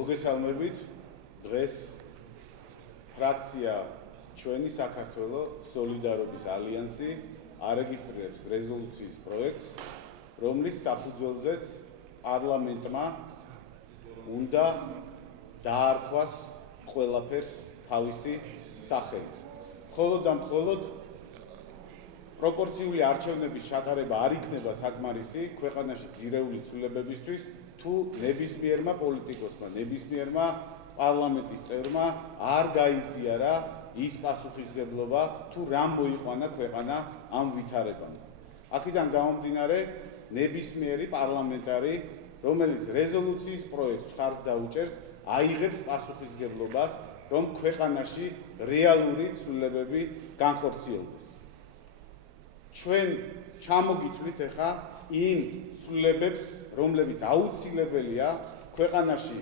მოგესალმებით. დღეს ფრაქცია ჩვენი საქართველოს სოლიდარობის ალიანსი არეგისტრირებს რეზოლუციის პროექტს, რომლის საფუძველზეც პარლამენტმა უნდა დაარქვას ყველაფერს თავისი სახელი. მხოლოდ და მხოლოდ პროპორციული არჩევნების ჩატარება არ იქნება საკმარისი ქვეყანაში ძირეული ცვლილებებისთვის, თუ ნებისმიერმა პოლიტიკოსმა, ნებისმიერმა პარლამენტის წევრმა არ გაიზიარა ის პასუხისმგებლობა, თუ რა მოიყვანა ქვეყანა ამ ვითარებამდე. აქედან გამომდინარე, ნებისმიერი პარლამენტარი, რომელიც რეზოლუციის პროექტს მხარს დაუჭერს, აიღებს პასუხისმგებლობას, რომ ქვეყანაში რეალური ცვლილებები განხორციელდეს. ჩვენ ჩამოგითვლით ახლა იმ ცვლილებებს, რომლებიც აუცილებელია ქვეყანაში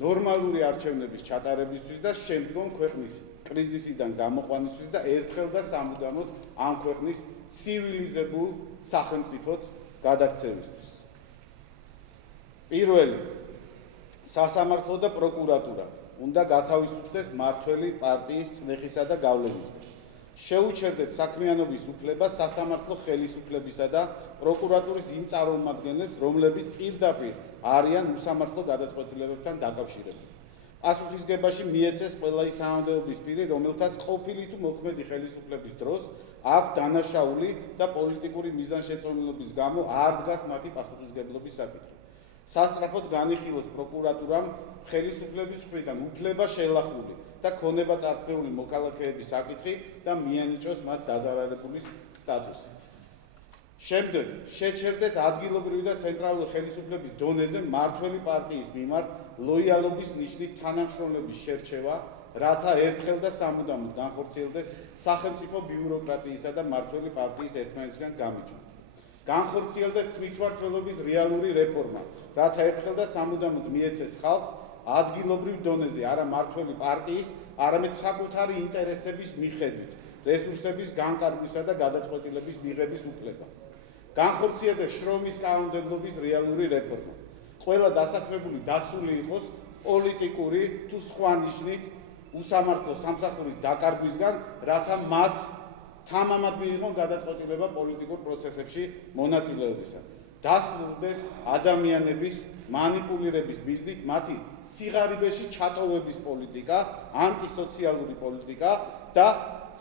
ნორმალური არჩევნების ჩატარებისთვის და შემდგომ ქვეყნის კრიზისიდან გამოყვანისთვის და ერთხელ და სამუდამოდ ამ ქვეყნის ცივილიზებულ სახელმწიფოდ გადაქცევისთვის. პირველი, სასამართლო და პროკურატურა უნდა გათავისუფლდეს მმართველი პარტიის წნეხისა და გავლენისგან. შეუჩერდეთ საქმიანობის უფლებას სასამართლო ხელისუფლებისა და პროკურატურის იმ წარმომადგენლებს, რომლებიც პირდაპირ არიან უსამართლო გადაწყვეტილებებთან დაკავშირებული. პასუხისმგებაში მიეცეს ყველა ის თანამდებობის პირი, რომელთაც ყოფილი თუ მოქმედი ხელისუფლების დროს აქვს დანაშაული და პოლიტიკური მიზანშეწონილობის გამო არ დგას მათი პასუხისმგებლობის საკითხი. სასწრაფოდ განიხილოს პროკურატურამ ხელისუფლების მხრიდან უფლება შელახული და ქონება წარდგენილი მოქალაქეების საკითხი და მიანიჭოს მათ დაზარალებული სტატუსი. შემდეგ შეჩერდეს ადგილობრივი და ცენტრალური ხელისუფლების დონეზე მმართველი პარტიის მიმართ ლოიალობის ნიშნით თანამშრომლების შერჩევა, რათა ერთხელ და სამუდამოდ განხორციელდეს სახელმწიფო ბიუროკრატიისა და მმართველი პარტიის ერთმანეთისგან გამიჯვნა. განხორციელდეს თვითმმართველობის რეალური რეფორმა, რათა ერთხელ და სამუდამოდ მიეცეს ხალხს ადგილობრივ დონეზე არა მმართველი პარტიის, არამედ საკუთარი ინტერესების მიხედვით რესურსების განკარგვისა და გადაწყვეტილების მიღების უფლება. განხორციელდეს შრომის კანონმდებლობის რეალური რეფორმა. ყველა დასაქმებული დაცული იყოს პოლიტიკური თუ სხვა ნიშნით უსამართლო სამსახურის დაკარგვისგან, რათა მათ თამამად მიიღონ გადაწყვეტილება პოლიტიკურ პროცესებში მონაწილეობისა. დასრულდეს ადამიანების მანიპულირების მიზნით მათი სიღარიბეში ჩატოვების პოლიტიკა, ანტისოციალური პოლიტიკა და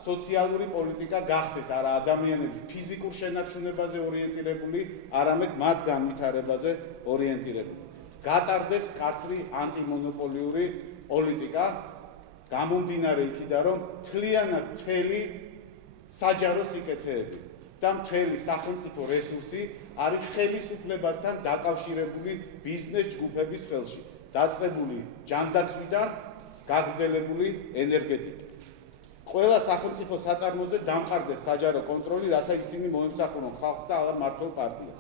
სოციალური პოლიტიკა გახდეს არა ადამიანების ფიზიკურ შენარჩუნებაზე ორიენტირებული, არამედ მათ განვითარებაზე ორიენტირებული. გატარდეს კაცრი ანტიმონოპოლიური პოლიტიკა, გამომდინარე იქიდან, რომ მთლიანად მთელი საჯარო სიკეთეები და მთელი სახელმწიფო რესურსი არის ხელისუფლებასთან დაკავშირებული ბიზნეს ჯგუფების ხელში, დაწყებული ჯანდაცვიდან გაგრძელებული ენერგეტიკით. ყველა სახელმწიფო საწარმოზე დამყარდეს საჯარო კონტროლი, რათა ისინი მოემსახურონ ხალხს და არა მმართველ პარტიას.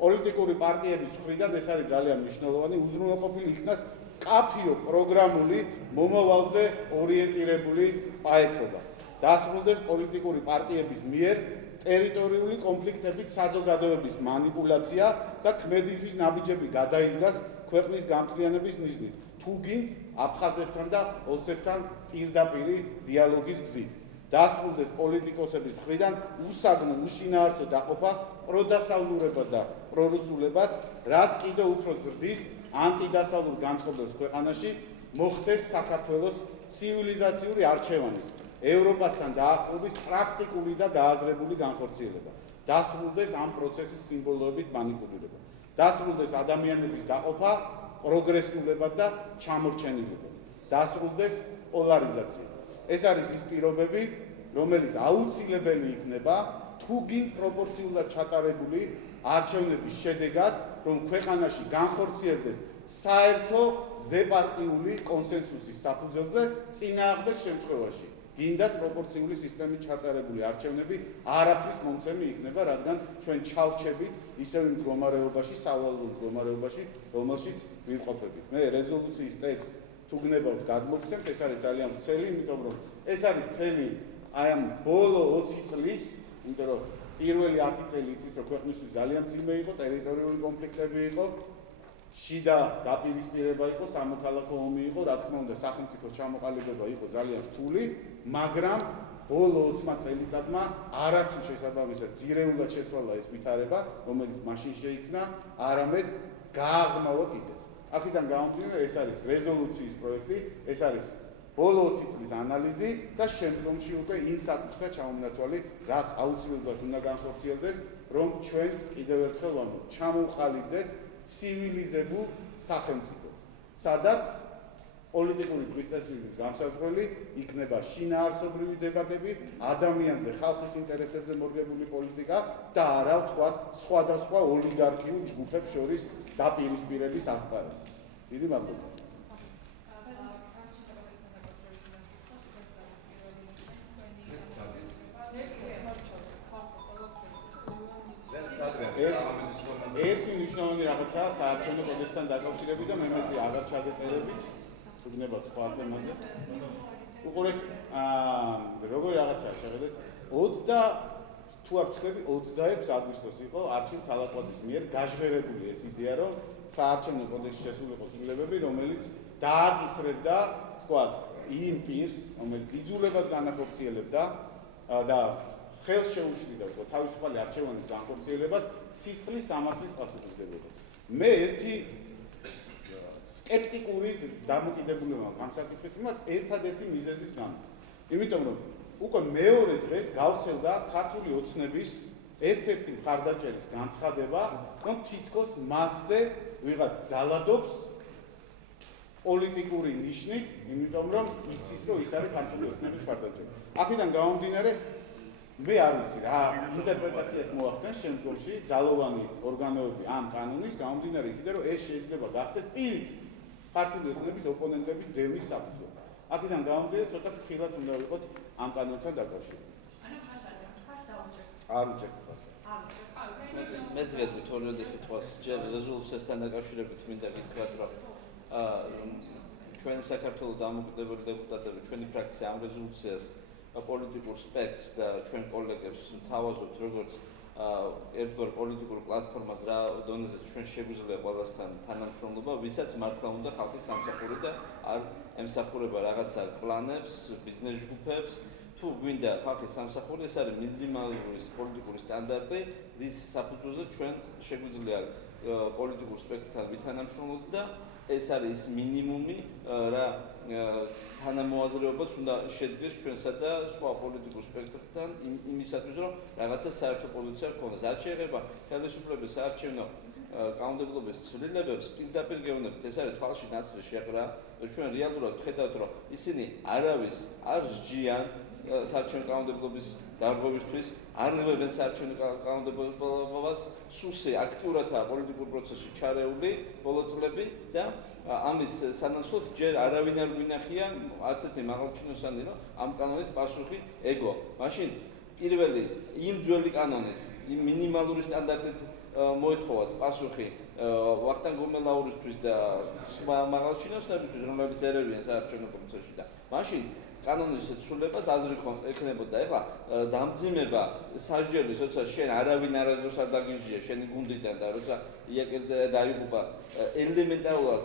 პოლიტიკური პარტიების მხრიდან ეს არის ძალიან მნიშვნელოვანი, უზრუნველყოფილი იქნას კაფიო პროგრამული მომავალზე ორიენტირებული პაექრობა. დასრულდეს პოლიტიკური პარტიების მიერ ტერიტორიული კონფლიქტებით საზოგადოების მანიპულაცია და ქმედების ნაბიჯები გადაიდგას ქვეყნის გამთლიანების მიზნით, თუ გინდ აფხაზებთან და ოსებთან პირდაპირი დიალოგის გზით. დასრულდეს პოლიტიკოსების მხრიდან უსაგნო უშინაარსო დაყოფა პროდასავლურებად და პრორუსულებად, რაც კიდევ უფრო ზრდის ანტიდასავლურ განწყობილებას ქვეყანაში, მოხდეს საქართველოს ცივილიზაციური არჩევანის ევროპასთან დაახლოების პრაქტიკული და გააზრებული განხორციელება. დასრულდეს ამ პროცესის სიმბოლოებით მანიპულირება. დასრულდეს ადამიანების დაყოფა პროგრესულებად და ჩამორჩენილებად. დასრულდეს პოლარიზაცია. ეს არის ის პირობები, რომელიც აუცილებელი იქნება თუ გინდ პროპორციულად ჩატარებული არჩევნების შედეგად, რომ ქვეყანაში განხორციელდეს საერთო ზეპარტიული კონსენსუსის საფუძველზე წინააღმდეგ შემთხვევაში. გინდაც პროპორციული სისტემით ჩატარებული არჩევნები არაფრის მომცემი იქნება, რადგან ჩვენ ჩავრჩებით ისევ იმ მდგომარეობაში, სავალალო მდგომარეობაში, რომელშიც ვიმყოფებით. მე რეზოლუციის ტექსტს თუ გნებავთ გადმოგცემთ, ეს არის ძალიან ვრცელი, იმიტომ რომ ეს არის მთელი აი ამ ბოლო 20 წლის, იმიტომ რომ პირველი 10 წელი იცით, რომ ქვეყნისთვის ძალიან მძიმე იყო, ტერიტორიული კონფლიქტები იყო, შიდა დაპირისპირება იყო, სამოქალაქო ომი იყო, რა თქმა უნდა, სახელმწიფოს ჩამოყალიბება იყო ძალიან რთული, მაგრამ ბოლო 20 წელიწადმა არათუ შესაბამისად ძირეულად შეცვალა ეს ვითარება, რომელიც მაშინ შეიქმნა, არამედ გააღრმავა კიდეც. აქედან გამომდინარე, ეს არის რეზოლუციის პროექტი, ეს არის ბოლო 20 წლის ანალიზი და შემდგომში უკვე იმ საკითხთა ჩამონათვალი, რაც აუცილებლად უნდა განხორციელდეს, რომ ჩვენ კიდევ ერთხელ ვამბობ, ჩამოვყალიბდეთ ცივილიზებულ სახელმწიფოს, სადაც პოლიტიკური დღესდღეობის განსაზღვრელი იქნება შინაარსობრივი დებატები, ადამიანზე, ხალხის ინტერესებზე მორგებული პოლიტიკა და არა ვთქვათ სხვადასხვა ოლიგარქიულ ჯგუფებს შორის დაპირისპირების ასპარეზი. დიდი მადლობა. ერთი მნიშვნელოვანი რაღაცაა საარჩევნო კოდექსთან დაკავშირებით და მე მეტი აღარ ჩაგეწერებით, თუ გნებავთ სხვა თემაზე. უყურეთ, როგორი რაღაცაა შეხედეთ, 20 თუ არ ვცდები 26 აგვისტოს იყო არჩილ თალაკვაძის მიერ გაჟღერებული ეს იდეა, რომ საარჩევნო კოდექსში შესულიყო ცვლილებები, რომელიც დააკისრებდა, თქვათ, იმ პირს, რომელიც იძულებას განახორციელებდა და ხელს შეუშლიდა უკვე თავისუფალი არჩევანის განხორციელებას სისხლის სამართლის პასუხისმგებლობას. მე ერთი სკეპტიკური დამოკიდებულება მაქვს ამ საკითხის მიმართ ერთადერთი მიზეზის გამო. იმიტომ რომ უკვე მეორე დღეს გავრცელდა ქართული ოცნების ერთ-ერთი მხარდაჭერის განცხადება, რომ თითქოს მასზე ვიღაც ძალადობს პოლიტიკური ნიშნით, იმიტომ რომ იცის, რომ ის არის ქართული ოცნების მხარდაჭერი. აქედან გამომდინარე, მე არ ვიცი რა ინტერპრეტაციას მოახდენს შემდგომში ძალოვანი ორგანოები ამ კანონის, გამომდინარე იქიდან, რომ ეს შეიძლება გახდეს პირიქით ქართული ოცნების ოპონენტების დევნის საფუძველი. აქედან გამომდინარე, ცოტა ფრთხილად უნდა ვიყოთ ამ კანონთან დაკავშირებით. არ უჭერთ. მეც გეტყვით ორიოდე სიტყვას ჯერ რეზოლუციასთან დაკავშირებით მინდა გითხრათ, რომ ჩვენი საქართველოს დამოუკიდებელი დეპუტატები, ჩვენი ფრაქცია ამ რეზოლუციას პოლიტიკურ სპექტრს და ჩვენ კოლეგებს თავაზობთ როგორც ერთგვარ პოლიტიკურ პლატფორმას, რა დონეზე ჩვენ შეგვიძლია ყველასთან თანამშრომლობა, ვისაც მართლა უნდა ხალხის სამსახური და არ ემსახურება რაღაცა კლანებს, ბიზნეს ჯგუფებს. თუ გვინდა ხალხის სამსახური, ეს არის მინიმალური პოლიტიკური სტანდარტი, რის საფუძველზე ჩვენ შეგვიძლია პოლიტიკურ სპექტრთან ვითანამშრომლოთ და ეს არის ის მინიმუმი, რა თანამოაზრეობაც უნდა შედგეს ჩვენსა და სხვა პოლიტიკურ სპექტრთან იმისათვის, რომ რაღაცა საერთო პოზიცია გქონდეს. რაც შეეხება ხელისუფლების საარჩევნო კანონმდებლობის ცვლილებებს, პირდაპირ გეუბნებით, ეს არის თვალში ნაცრი შეღრა. ჩვენ რეალურად ვხედავთ, რომ ისინი არავის არ სჯიან საარჩევნო კანონმდებლობის დარღვევისთვის, არ იღებენ საარჩევნო კანონმდებლობას, სუსე აქტიურადაა პოლიტიკურ პროცესში ჩარეული ბოლო წლები და ამის სანაცვლოდ ჯერ არავინ არ გვინახია არც ერთი მაღალჩინოსანი, რომ ამ კანონით პასუხი ეგო. მაშინ პირველი იმ ძველი კანონით, იმ მინიმალური სტანდარტით მოეთხოვათ პასუხი ვახტანგ გუმელაურისთვის და სხვა მაღალჩინოსნებისთვის, რომლებიც ერევიან საარჩევნო პროცესში და მაშინ კანონის ცვლილებას აზრი ექნებოდა. ეხლა დამძიმება სასჯელის, როცა შენ არავინ არასდროს არ დაგიჟია შენი გუნდიდან და როცა იაკერზე დაიღუპა ელემენტარულად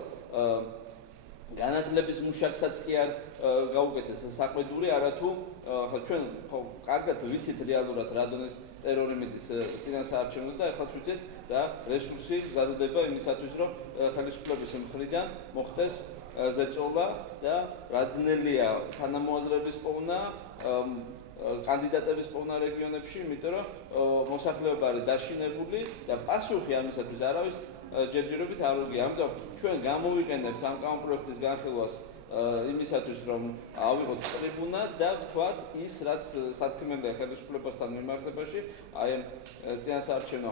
განათლების მუშაკსაც კი არ გაუკეთეს საყვედური, არათუ ახლა ჩვენ კარგად ვიცით რეალურად რა დონის ტერორი მიდის წინასაარჩევნო და ეხლა ვიცით რა რესურსი გზადდება იმისათვის, რომ ხელისუფლების მხრიდან მოხდეს ზეწოლა და რაძნელია თანამოაზრეების პოვნა, კანდიდატების პოვნა რეგიონებში, იმიტომ რომ მოსახლეობა არის დაშინებული და პასუხი ამისათვის არავის ჯერჯერობით არ უგია. ამიტომ ჩვენ გამოვიყენებთ ამ კანონპროექტის განხილვას იმისათვის, რომ ავიღოთ ტრიბუნა და თქვათ ის, რაც სათქმელია ხელისუფლებასთან მიმართებაში, აი ამ წინასაარჩევნო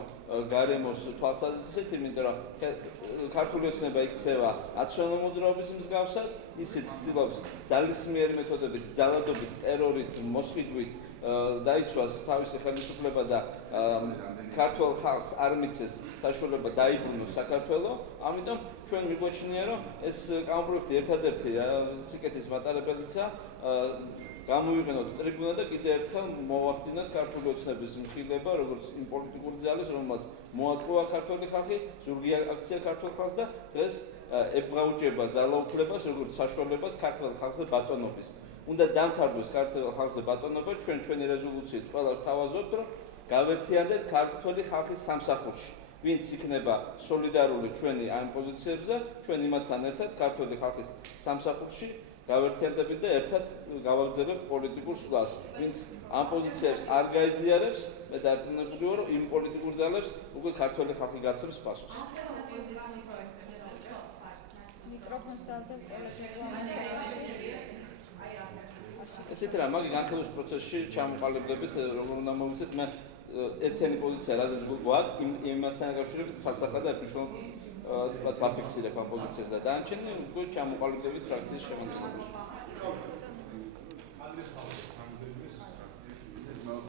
გარემოს თვალსაზრისით, იმიტომ რომ ქართული ოცნება იქცევა ნაციონალურ მოძრაობის მსგავსად, ისიც ცდილობს ძალისმიერი მეთოდებით, ძალადობით, ტერორით, მოსყიდვით დაიცვას თავისი ხელისუფლება და ქართულ ხალხს არ მიცეს საშუალება დაიბრუნოს საქართველო. ამიტომ ჩვენ მიგვაჩნია, რომ ეს კანონპროექტი ერთადერთი სიკეთის მატარებელია გამოვიყენოთ ტრიბუნა და კიდევ ერთხელ მოვახდინოთ ქართული ოცნების მხილება, როგორც იმ პოლიტიკური ძალის, რომელმაც მოატყუა ქართული ხალხი, ზურგი აქცია ქართულ ხალხს და დღეს ებღაუჭება ძალაუფლებას, როგორც საშუალებას ქართულ ხალხზე ბატონობის. უნდა დამთავრდეს ქართულ ხალხზე ბატონობა, ჩვენი რეზოლუციით ყველას თავაზობთ, რომ გავერთიანდეთ ქართული ხალხის სამსახურში. ვინც იქნება სოლიდარული ჩვენი ამ პოზიციებს და ჩვენ იმათთან ერთად ქართული ხალხის სამსახურში გავერთიანდებით და ერთად გავაგრძელებთ პოლიტიკურ სვლას. ვინც ამ პოზიციებს არ გაიზიარებს, მე დარწმუნებული ვარ, რომ იმ პოლიტიკურ ძალებს უკვე ქართული ხალხი გაცემს პასუხს. ეცეთ რა, მაგ განხილვის პროცესში ჩამოყალიბდებით, როგორ უნდა მოვიცეთ, მე ერთიანი პოზიცია რაზეც გვაქვს, იმასთან დაკავშირებით სასახად და მნიშვნელოვნად ვაფიქსირებ ამ პოზიციას და დანარჩენი უკვე ჩამოყალიბდებით ფრაქციის შემადგენლობაში.